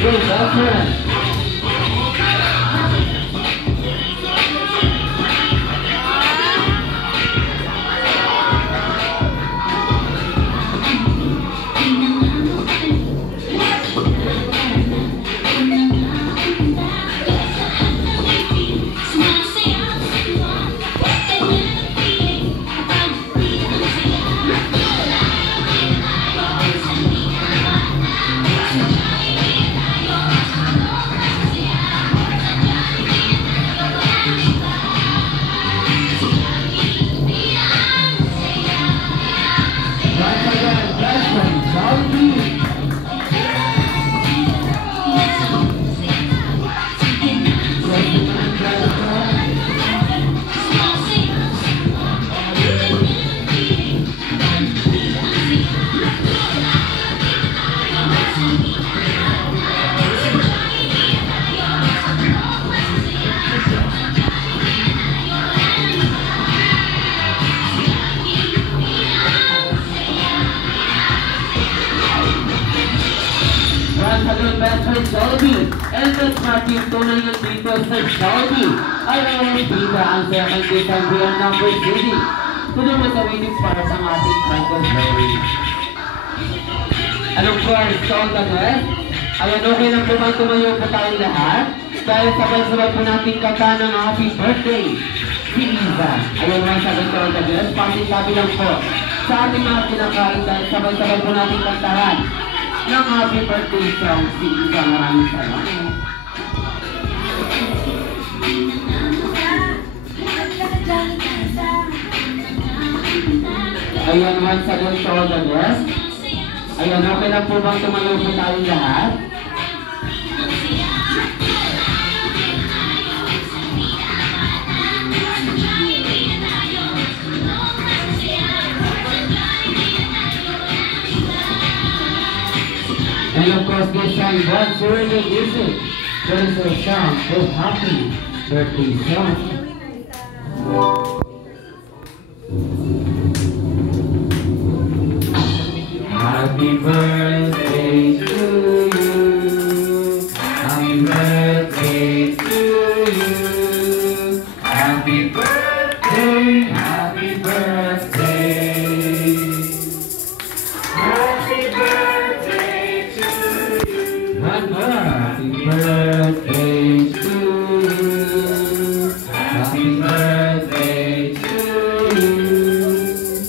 Good, that's right. Jollibee, and the smart team tunay ng dito sa Jollibee. Alam mo dita ang second defense player number 3. Tuloy mo sa waiting para sa ating Michael Berry. Anong course? So on the rest? Ayan, okay lang po bang tumayo po tayong lahat? Dahil sabay-sabay po natin kanta ng happy birthday si Iza. Ayan mga sabi ko on the rest, pang-sabi lang po sa ating mga kinakain dahil sabay-sabay po natin kantahan ng happy birthday song si Iza. Maraming salamat. Ayan, once again to all the rest. Ayan, okay lang po bang tumayo po tayong lahat? And of course, this song, God's Worthy Music. There is a song, a happy birthday song. Happy birthday to you. Happy birthday to you. Happy birthday, happy birthday. Happy birthday to you. One more. Happy birthday to you. Happy birthday to you.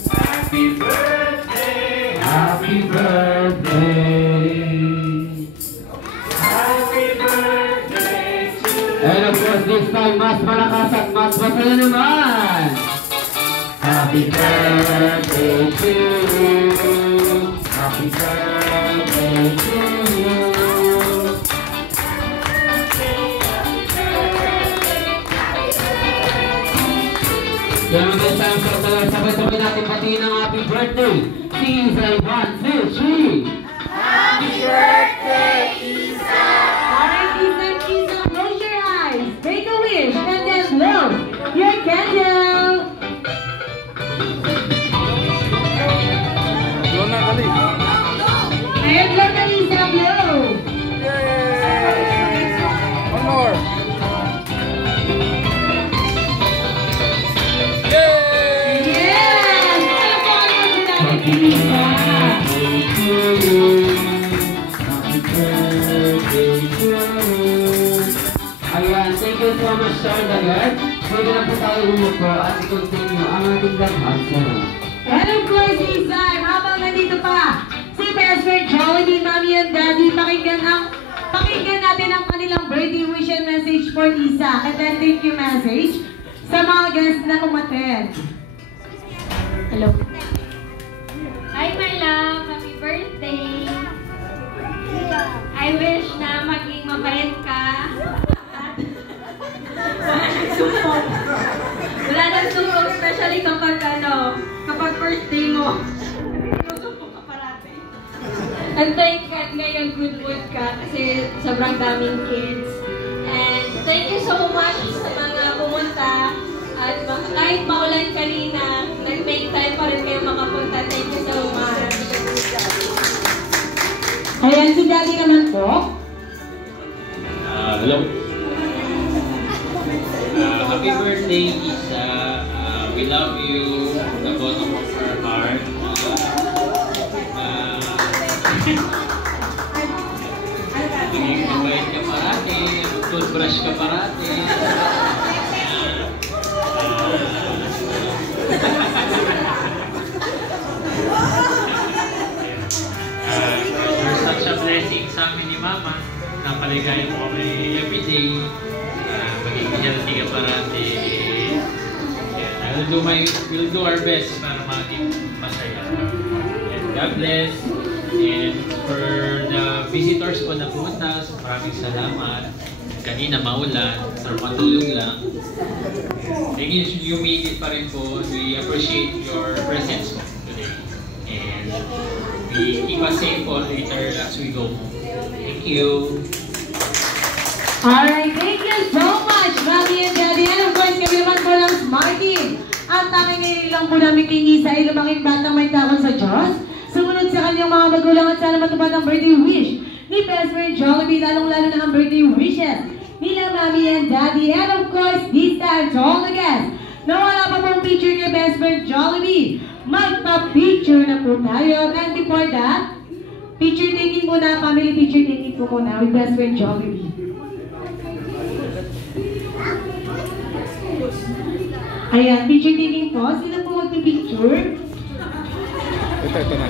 Happy birthday. Happy birthday. Happy birthday to you. And of course this time, mas malakas at mas masaya naman. Happy birthday to you. Happy birthday to you. Kaya mga tayo sa sabay-sabay natin patiin ng happy birthday. Sing say 1, 2, 3. Happy birthday, Isa! Alright, Isa, close your eyes, take a wish, and then blow your candle. Blow na kali. And blow na Isa, blow. Yay! One more. Yay! Yes! Happy birthday to you. Happy birthday to you. Ayan, thank you so much, Sir Dagat. Pwede na po tayo umupo at i-continue ang ating lahat. And of course, Isa, habang nandito pa si best friend Jollibee, Mommy and Daddy, pakinggan natin ang kanilang birthday wish and message for Isa. And then thank you message sa mga guests na umattend. Hello. Hi, my love! Happy birthday! I wish na maging mabait ka. Wala nang sumpong, especially kapag first day mo. Sumpong ka parati. And thank God ngayon good mood ka kasi sobrang daming kids. And thank you so much sa mga pumunta. At kahit maulan kanina, nag-make time pa rin kayo makapunta. Thank you so much. Ayan, si Daddy naman po. Hello. Happy birthday, Isa. We love you from the bottom of our heart. Maging mabait ka parati, toothbrush ka parati. You're such a blessing sa amin ni Mama. Napaligaya mo kami everyday. Maging healthy ka parati. We'll do our best para maging masaya. And God bless. And for the visitors po na pumunta, maraming salamat. Kanina maulan, pero matulog lang. And you made it pa rin po. We appreciate your presence po today. And we keep us safe po later as we go home. Thank you. Alright, thank you so much, Mommy and Daddy. And of course, kami naman po lang Smarty. Ang tanging nililang lang po namin kay Isa ay lumaking batang may takot sa Diyos. Sumunod sa kanyang mga magulang at sana matupad ang birthday wish ni Best Friend Jollibee, lalong-lalo na ang birthday wishes nila Mommy and Daddy. And of course, this time to all the guests na wala pa pong picture kay Best Friend Jollibee, magpa-picture na po tayo. And before that, picture taking muna, family picture taking po muna with Best Friend Jollibee. Ayan, picture taking po. Sino po magpipicture? Ito na.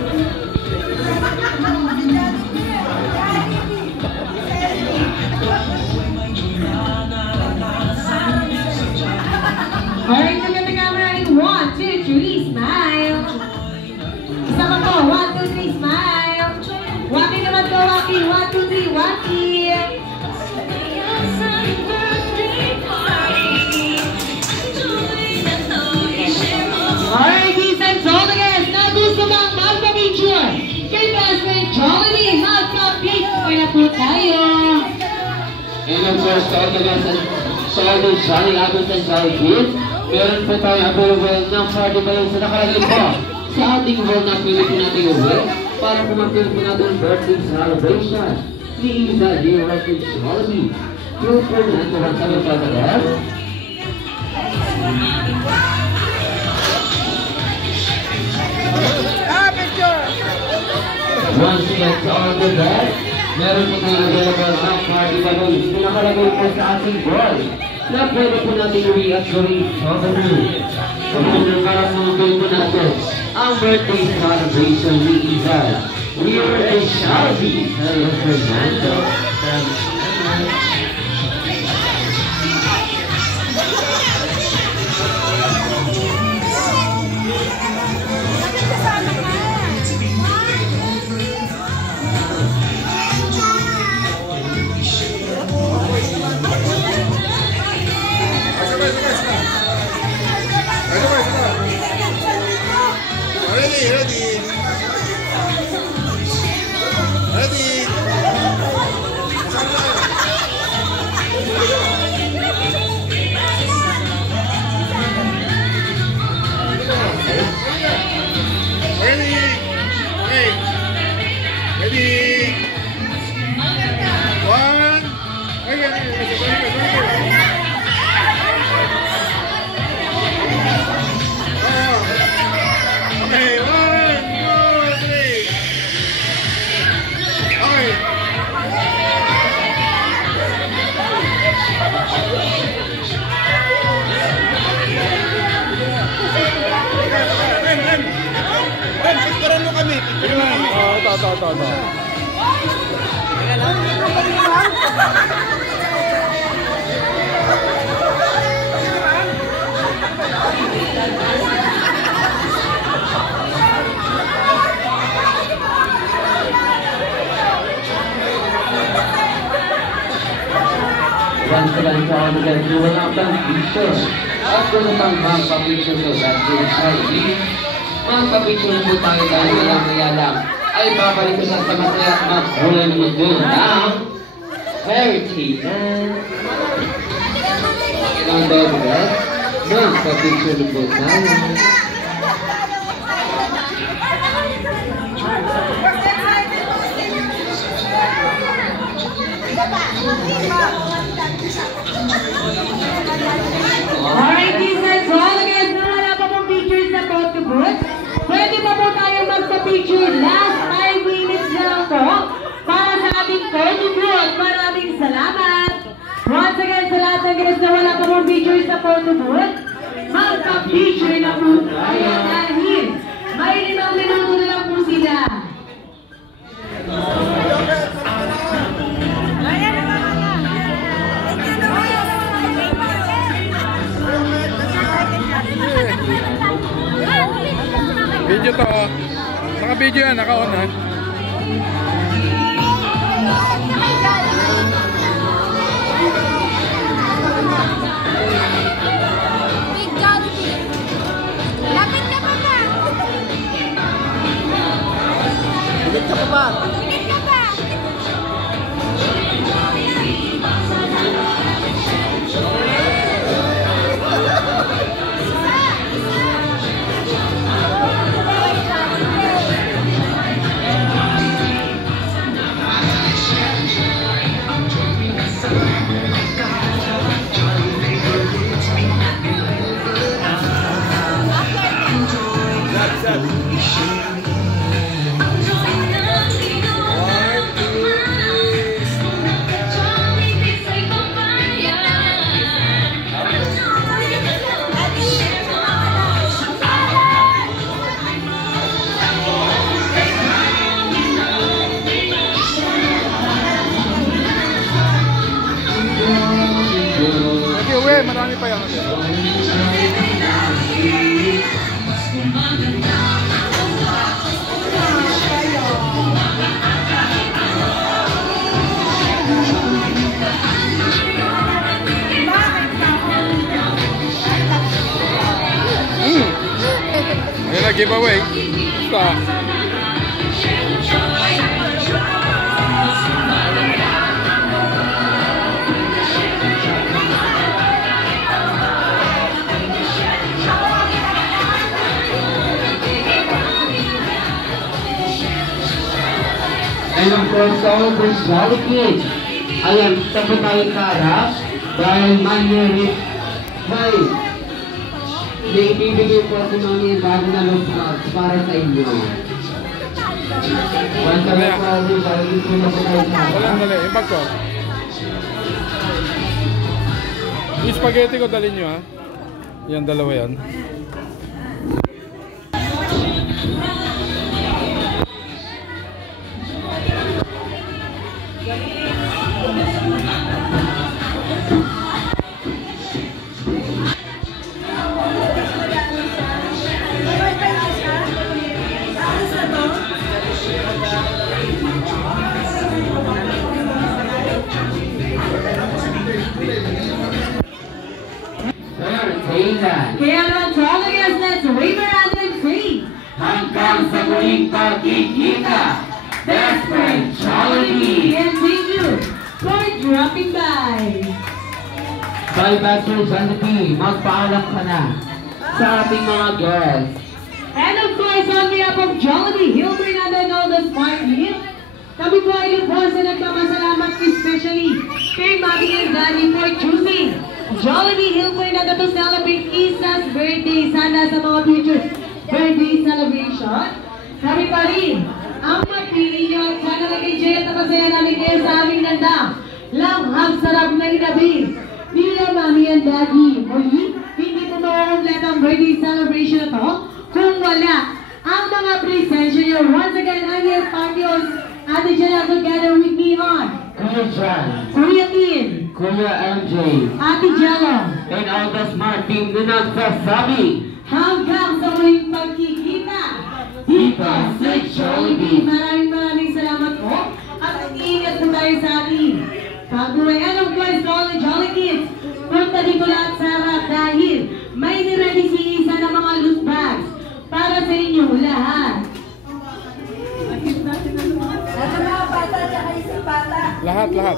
Alright, look at the camera in 1, 2, 3, smile. Isa ka po, 1, 2, 3, smile. Waki naman po, Waki. 1, 2, 3, Waki. Alright, these times all the guests. Na gusto bang magpa-picture kay Best Friend Jollibee, magpa-picture na po tayo. And of course, sa all the guys at sa all the Johnny Adult and Johnny Kids, meron po tayo available ng party balloons na nakalagay po sa ating wall na pili po natin uwi para pumapil po natin ang birthday celebration ni Isa J. Record Jollibee. Yung po natin kung sabi pa na guys. Once again, sa all the guys, meron po tayo available ng party balloons na nakalagay po sa ating wall na pwede po natin uwi at gawin sa room. Kapag para pumapil po natin ang birthday celebration ni Isa. We are a Shelby, hello Fernando. Once again, sa all the guys, wala pang picture. At kung pang magpapicture ko sa Jollibee, magpapicture po tayo dahil walang mayalang ay babalik ko sa masaya at magkulay ng mundo ng Heritage. Ang bago guys, magpapicture po tayo. kids na wala pa mong pictures sa photo booth, magpa-picture na po tayo dahil may 5 minuto na lang po sila. Video to. Naka-video yan, naka-on ha. Lapit ka pa ba? Ulit ka pa ba? Lapit ka pa? Okay, marami pa yan. Ayan na, giveaway. Stop. And of course, all those Jolly Kids. Ayan, tapos tayo karap dahil manyerit by may ibibigay po si Mami and Daddy na looks para sa inyo. Once again po, Jolly Kids po na po tayo karap. Walang dali, yung bag ko. Yung spaghetti ko dalhin nyo ha. Yan, dalawa yan. Kaya naman to all the guests, let's wave our hand and say, Hanggang sa muling pagkikita, best friend Jollibee! and thank you for dropping by. Bye, best friend Jollibee, magpaalam ka na sa ating mga guests. And of course, on behalf of Jollibee, Hill Fernando and all the smart kids, kami po ay lubos na nagpapasalamat especially kay Mami and Daddy for choosing Jollibee Hill Fernando to celebrate Isa's birthday. Sana sa mga future birthday celebration, kami pa rin ang magpili nyo. Sana nag-enjoy at napasaya namin kayo sa aming ganda langhap sarap na inabi nila Mami and Daddy. Muli, hindi po mauulit ang birthday celebration na to kung wala ang mga presensya nyo. Once again, I'm your Pangyos, Ate Janelle together with me on Kuya Jan, Kuya Tin, Kuya MJ, Ate Jello, and all the smart team na nagsasabi, hanggang sa muling pagkikita dito sa Jollibee. Maraming salamat po at mag-iingat po tayo sa ating pag-uwi. And of course, all the Jolly Kids, punta dito lahat sa harap dahil may niready si Isa ng mga loot bags para sa inyo lahat. Lahat.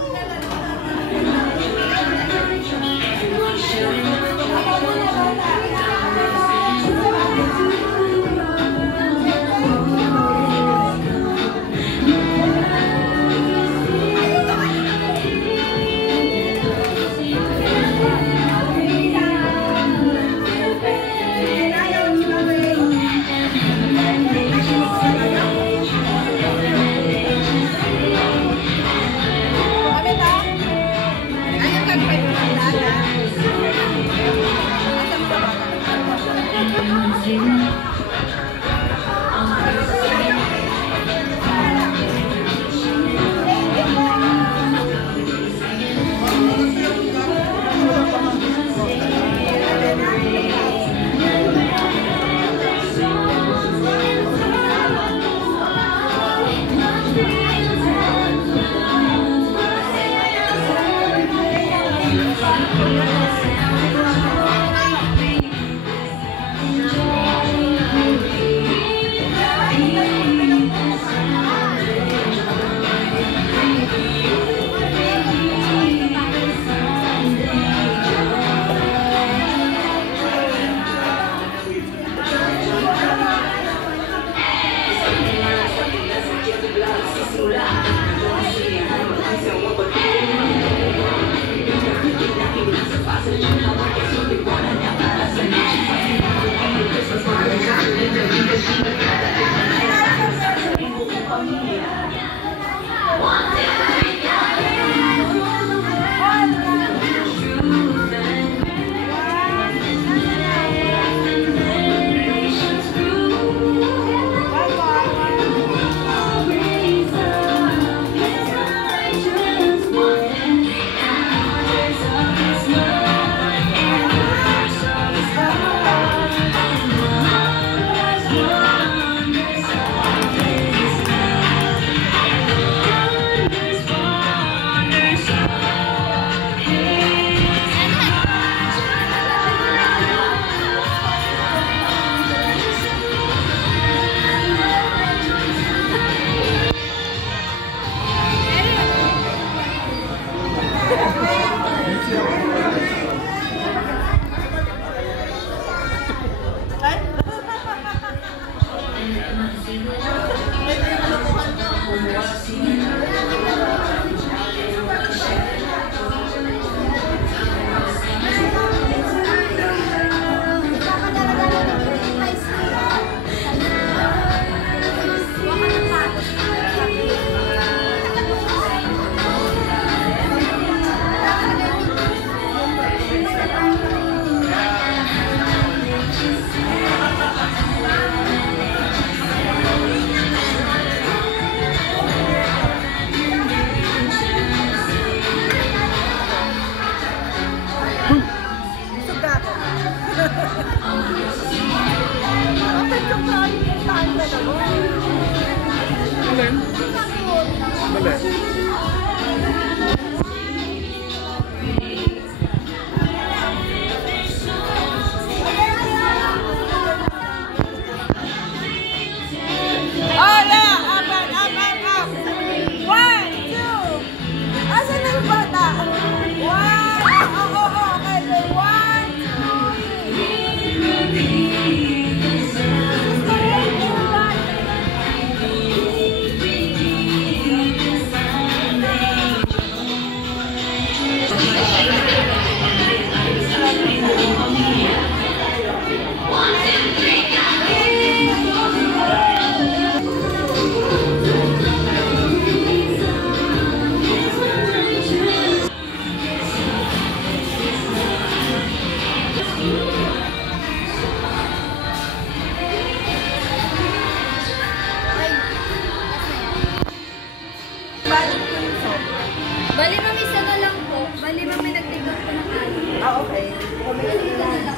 Bali, ma'am, isa na lang po. Bali, ma'am, may nag-take out po ng ano. Ah, okay. Bali, isa na lang.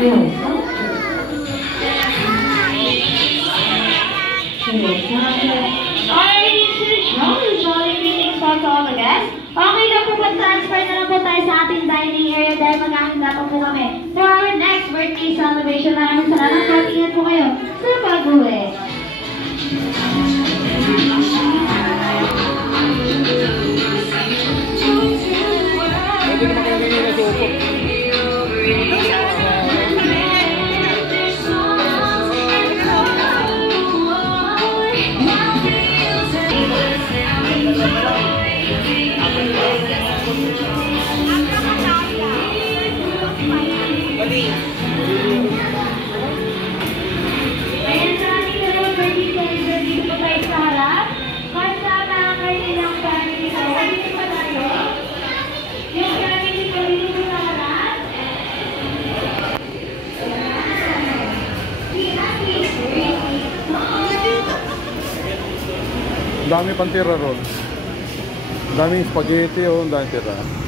Alright, it's the show. Jolly greetings po to all the guests. Okay na po, mag-transfer na lang po tayo sa ating dining area dahil maghahanda pa po kami for our next birthday celebration. Maraming salamat po at ingat po kayo sa pag-uwi. Pwede naman kayo hindi na supo. Ayan sa ating dalawang birthday celebration dito po tayo sa harap. Kasama ang kanilang family ko. Dito pa tayo. Yung family ko dito po sa harap. Dami pang tira ron. Daming spaghetti, oh, dami tira.